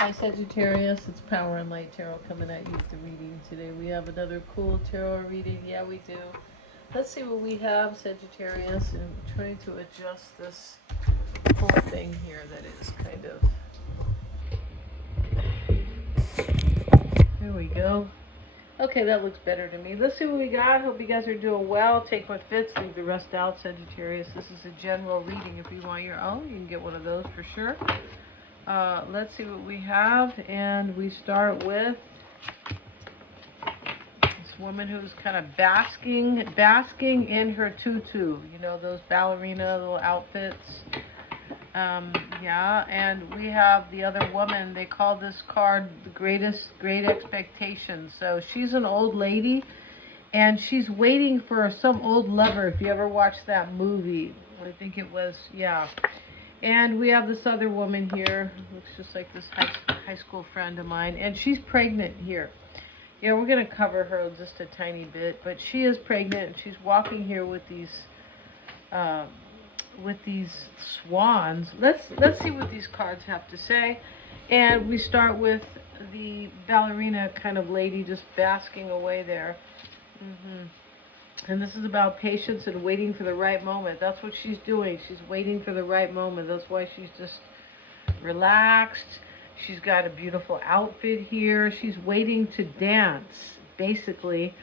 Hi Sagittarius, it's Power and Light Tarot coming at you with the reading today. We have another cool tarot reading. Yeah, we do. Let's see what we have, Sagittarius, and I'm trying to adjust this whole thing here that is kind of... There we go. Okay, that looks better to me. Let's see what we got. Hope you guys are doing well. Take what fits, leave the rest out, Sagittarius. This is a general reading. If you want your own, you can get one of those for sure. Let's see what we have, and we start with this woman who's kind of basking in her tutu. You know, those ballerina little outfits. Yeah, and we have the other woman. They call this card the Great Expectations. So she's an old lady, and she's waiting for some old lover. If you ever watched that movie, I think it was, yeah. And we have this other woman here, looks just like this high school friend of mine, and she's pregnant here. Yeah, we're going to cover her just a tiny bit, but she is pregnant, and she's walking here with these swans. Let's see what these cards have to say. And we start with the ballerina kind of lady just basking away there. And this is about patience and waiting for the right moment. That's what she's doing. She's waiting for the right moment. That's why she's just relaxed. She's got a beautiful outfit here. She's waiting to dance, basically.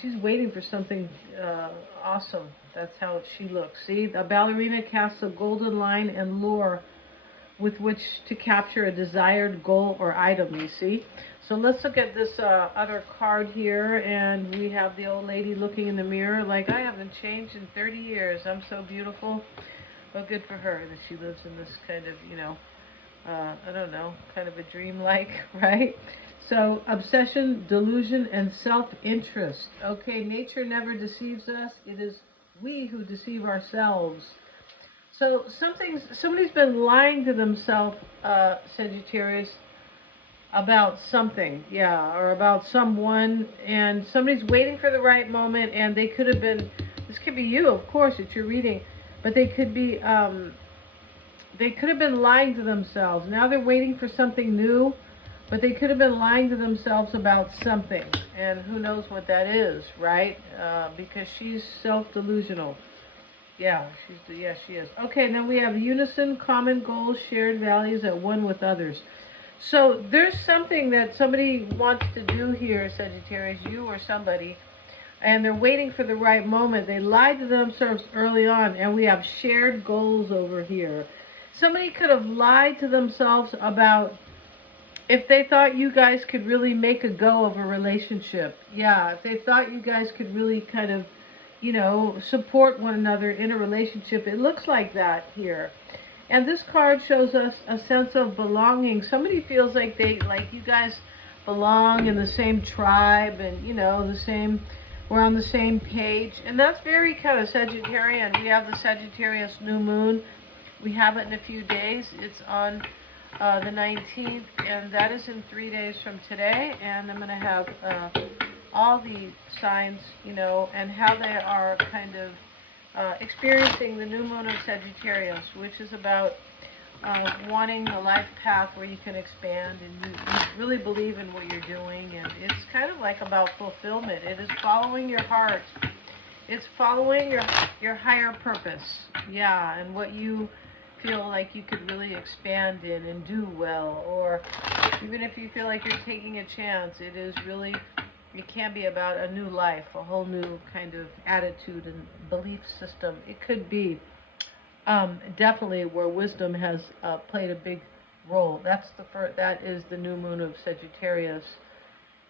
She's waiting for something awesome. That's how she looks. See, a ballerina casts a golden line and lure with which to capture a desired goal or item, you see. So let's look at this other card here, and we have the old lady looking in the mirror like, I haven't changed in 30 years. I'm so beautiful. Well, good for her that she lives in this kind of, you know, I don't know, kind of a dream-like, right? So, obsession, delusion, and self-interest. Okay, nature never deceives us. It is we who deceive ourselves. So, somebody's been lying to themselves, Sagittarius, about something, yeah, or about someone, and somebody's waiting for the right moment, and they could have been, this could be you, of course, it's your reading, but they could have been lying to themselves. Now they're waiting for something new, but they could have been lying to themselves about something, and who knows what that is, right? Because she's self-delusional. Yeah, she is. Okay, now we have unison, common goals, shared values at one with others. So there's something that somebody wants to do here, Sagittarius, you or somebody, and they're waiting for the right moment. They lied to themselves early on, and we have shared goals over here. Somebody could have lied to themselves about if they thought you guys could really make a go of a relationship. Yeah, if they thought you guys could really kind of, you know, support one another in a relationship. It looks like that here. And this card shows us a sense of belonging. Somebody feels like you guys belong in the same tribe, and, you know, we're on the same page. And that's very kind of Sagittarian. We have the Sagittarius new moon. We have it in a few days. It's on the 19th, and that is in 3 days from today. And I'm going to have all the signs, you know, and how they are kind of experiencing the new moon of Sagittarius, which is about wanting a life path where you can expand and you really believe in what you're doing, and it's kind of like about fulfillment. It is following your heart. It's following your higher purpose, yeah, and what you feel like you could really expand in and do well, or even if you feel like you're taking a chance, it is really, it can be about a new life, a whole new kind of attitude and belief system. It could be definitely where wisdom has played a big role. That is the new moon of Sagittarius,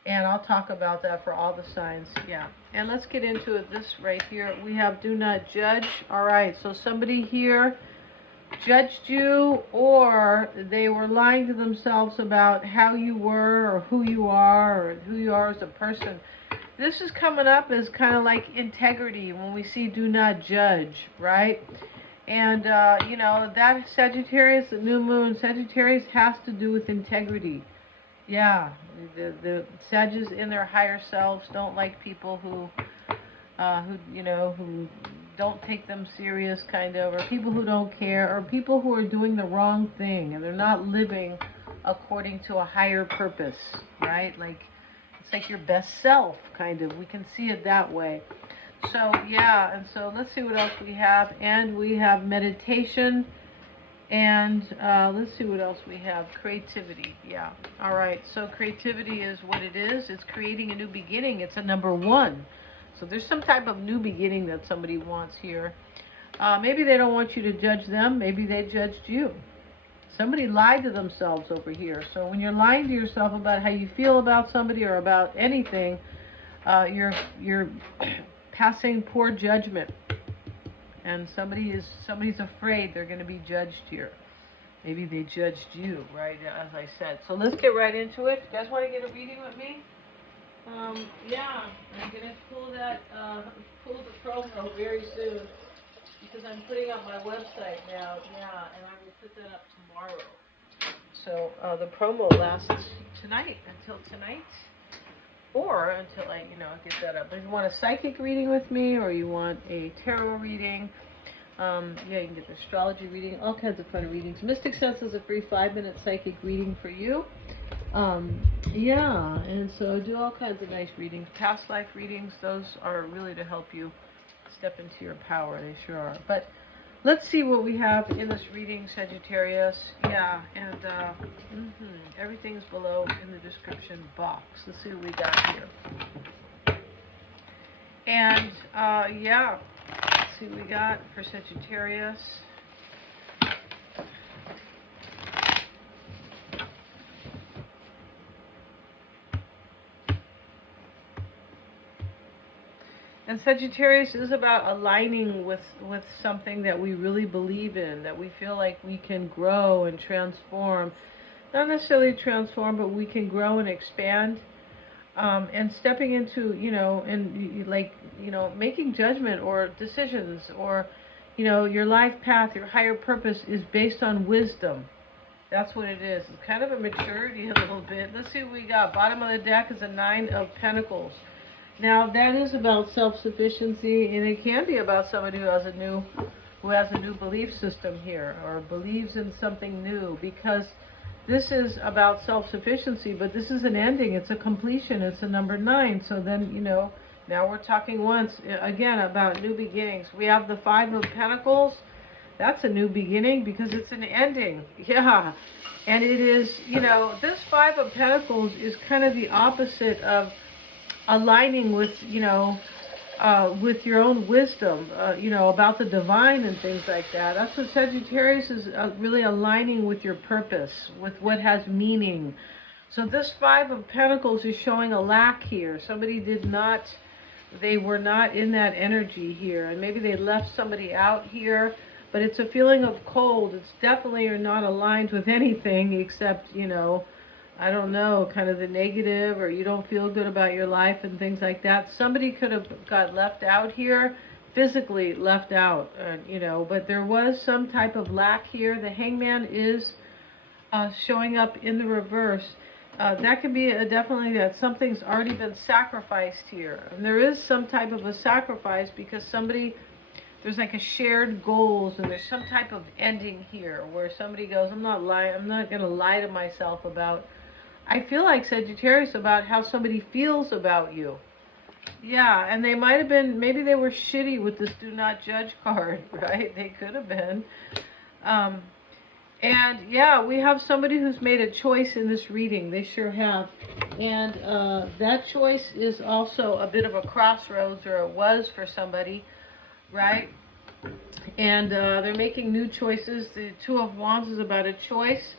and I'll talk about that for all the signs. Yeah, and let's get into it. This right here, we have do not judge. All right, so somebody here judged you, or they were lying to themselves about how you were or who you are as a person. This is coming up as kind of like integrity when we see do not judge, right? And you know, that Sagittarius, the new moon Sagittarius, has to do with integrity. Yeah, the Sagittarius in their higher selves don't like people who you know, who don't take them serious, kind of, or people who don't care, or people who are doing the wrong thing and they're not living according to a higher purpose, right? Like, it's like your best self, kind of. We can see it that way. So, yeah, and so let's see what else we have. And we have meditation, and let's see what else we have. Creativity, yeah. All right, so creativity is what it is. It's creating a new beginning. It's a number 1. So there's some type of new beginning that somebody wants here. Maybe they don't want you to judge them. Maybe they judged you. Somebody lied to themselves over here. So when you're lying to yourself about how you feel about somebody or about anything, you're passing poor judgment. And somebody's afraid they're going to be judged here. Maybe they judged you, right? As I said. So let's get right into it. You guys want to get a reading with me? Yeah, I'm going to pull the promo very soon, because I'm putting up my website now, yeah, and I will put that up tomorrow. So the promo lasts tonight, until tonight, or until I get that up. If you want a psychic reading with me, or you want a tarot reading, yeah, you can get the astrology reading, all kinds of fun readings. Mystic Sense is a free 5-minute psychic reading for you. Yeah, and so I do all kinds of nice readings. Past life readings, those are really to help you step into your power. They sure are. But let's see what we have in this reading, Sagittarius. Yeah, and everything's below in the description box. Let's see what we got here. And yeah, let's see what we got for Sagittarius. And Sagittarius is about aligning with something that we really believe in, that we feel like we can grow and transform. Not necessarily transform, but we can grow and expand. And stepping into, making judgment or decisions, or, your life path, your higher purpose is based on wisdom. That's what it is. It's kind of a maturity a little bit. Let's see what we got. Bottom of the deck is a 9 of Pentacles. Now that is about self-sufficiency, and it can be about somebody who has a new belief system here, or believes in something new, because this is about self-sufficiency, but this is an ending. It's a completion. It's a number 9. So then, now we're talking once again about new beginnings. We have the 5 of Pentacles. That's a new beginning because it's an ending. Yeah. And it is, this 5 of Pentacles is kind of the opposite of aligning with, with your own wisdom, about the divine and things like that. That's what Sagittarius is, really aligning with your purpose, with what has meaning. So this 5 of Pentacles is showing a lack here. Somebody they were not in that energy here, and maybe they left somebody out here, but it's a feeling of cold. It's definitely you're not aligned with anything except, I don't know, kind of the negative, or you don't feel good about your life and things like that. Somebody could have got left out here, physically left out, but there was some type of lack here. The Hangman is showing up in the reverse. That could be definitely that something's already been sacrificed here. And there is some type of a sacrifice because there's like a shared goals, and there's some type of ending here where somebody goes, I'm not going to lie to myself about, I feel like Sagittarius, about how somebody feels about you. Yeah, and they might have been, maybe they were shitty with this do not judge card, right? They could have been. And yeah, we have somebody who's made a choice in this reading. They sure have. And that choice is also a bit of a crossroads, or it was for somebody, right? And they're making new choices. The 2 of Wands is about a choice.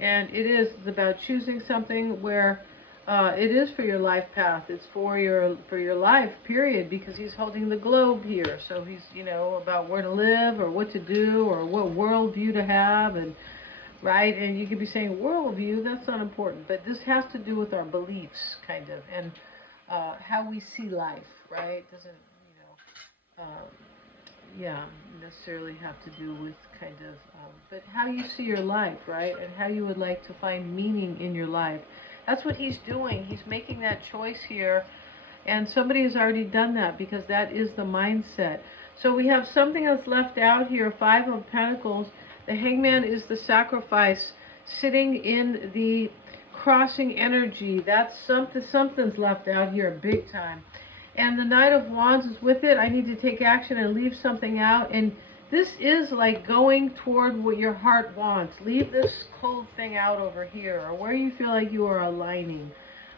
And it's about choosing something where it is for your life path. It's for your life, period, because he's holding the globe here. So he's, about where to live, or what to do, or what worldview to have, and right? And you could be saying worldview, that's not important, but this has to do with our beliefs, kind of, and how we see life, right? It doesn't, yeah, necessarily have to do with kind of, but how you see your life, right? And how you would like to find meaning in your life. That's what he's doing. He's making that choice here, and somebody has already done that, because that is the mindset. So we have something that's left out here, 5 of Pentacles. The Hangman is the sacrifice. sitting in the crossing energy. That's something's left out here big time. And the Knight of Wands is with it. I need to take action and leave something out. And this is like going toward what your heart wants. Leave this cold thing out over here, or where you feel like you are aligning,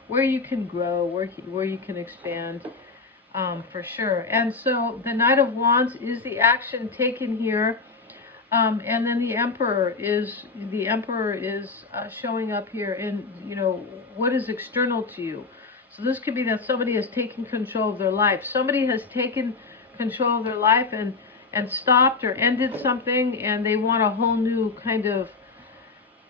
where you can grow, where you can expand, for sure. And so the Knight of Wands is the action taken here. And then the Emperor is showing up here in, what is external to you. So this could be that somebody has taken control of their life. Somebody has taken control of their life and stopped or ended something, and they want a whole new kind of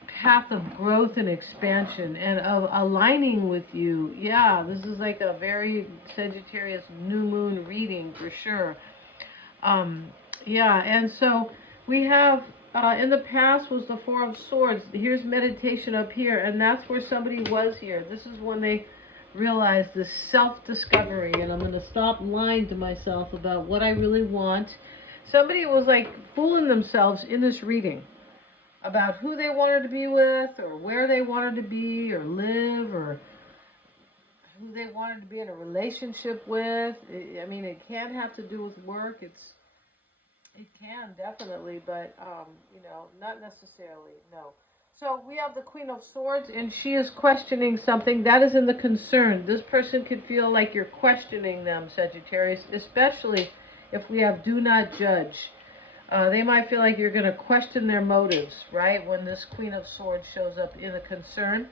path of growth and expansion and of aligning with you. Yeah, this is like a very Sagittarius new moon reading for sure. Yeah, and so we have, in the past was the Four of Swords. Here's meditation up here, and that's where somebody was here. This is when they realized this self-discovery, and I'm going to stop lying to myself about what I really want. Somebody was like fooling themselves in this reading about who they wanted to be with, or where they wanted to be or live, or who they wanted to be in a relationship with. I mean, it can have to do with work. It can definitely, but not necessarily. No. So we have the Queen of Swords, and she is questioning something. That is in the concern. This person could feel like you're questioning them, Sagittarius, especially if we have do not judge. They might feel like you're going to question their motives, right, when this Queen of Swords shows up in the concern.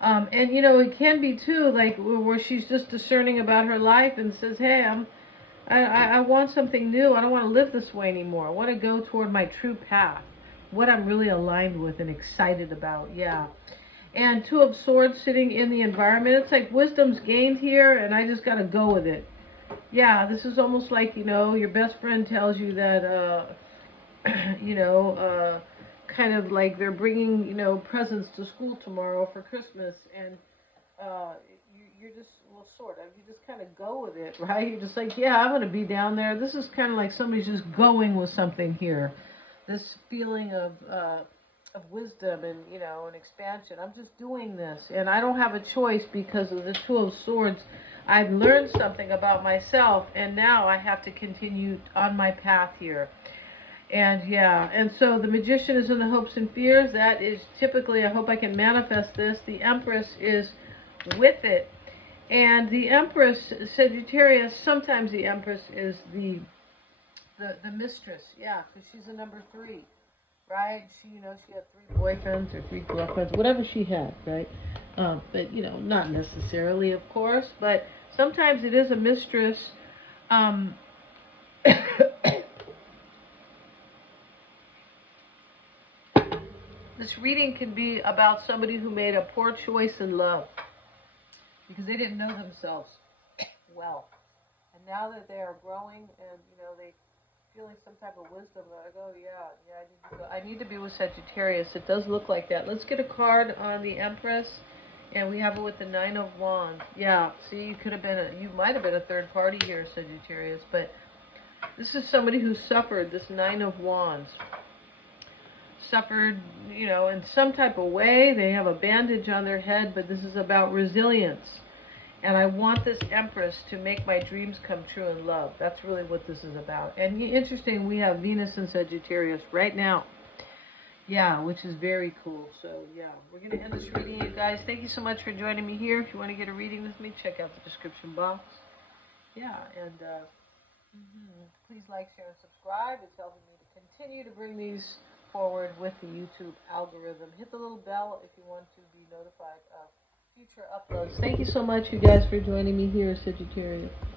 And, it can be, too, like where she's just discerning about her life and says, hey, I want something new. I don't want to live this way anymore. I want to go toward my true path, what I'm really aligned with and excited about. Yeah. And Two of Swords sitting in the environment. It's like wisdom's gained here, and I just got to go with it. Yeah, this is almost like, your best friend tells you that, kind of like they're bringing, presents to school tomorrow for Christmas, and you're just, well, sort of, you just kind of go with it, right? You're just like, yeah, I'm going to be down there. This is kind of like somebody's just going with something here. This feeling of wisdom and, an expansion. I'm just doing this, and I don't have a choice because of the Two of Swords. I've learned something about myself, and now I have to continue on my path here. And yeah, and so the Magician is in the hopes and fears. That is typically, I hope I can manifest this. The Empress is with it. And the Empress, Sagittarius, sometimes the Empress is the mistress. Yeah, because she's a number 3, right? She had 3 boyfriends or 3 girlfriends, whatever she had, right? But, not necessarily, of course. But sometimes it is a mistress. This reading can be about somebody who made a poor choice in love because they didn't know themselves well. And now that they are growing and, they feeling some type of wisdom, they're like, oh, yeah, I need to be with Sagittarius. It does look like that. Let's get a card on the Empress, and we have it with the Nine of Wands. Yeah, see, you might have been a third party here, Sagittarius, but this is somebody who suffered, this Nine of Wands. Suffered, in some type of way. They have a bandage on their head, but this is about resilience. And I want this Empress to make my dreams come true in love. That's really what this is about. And interesting, we have Venus and Sagittarius right now. Yeah, which is very cool. So, yeah, we're going to end this reading, you guys. Thank you so much for joining me here. If you want to get a reading with me, check out the description box. Yeah, and please like, share, and subscribe. It's helping me to continue to bring these forward with the YouTube algorithm. Hit the little bell if you want to be notified of future uploads. Thank you so much, you guys, for joining me here, Sagittarius.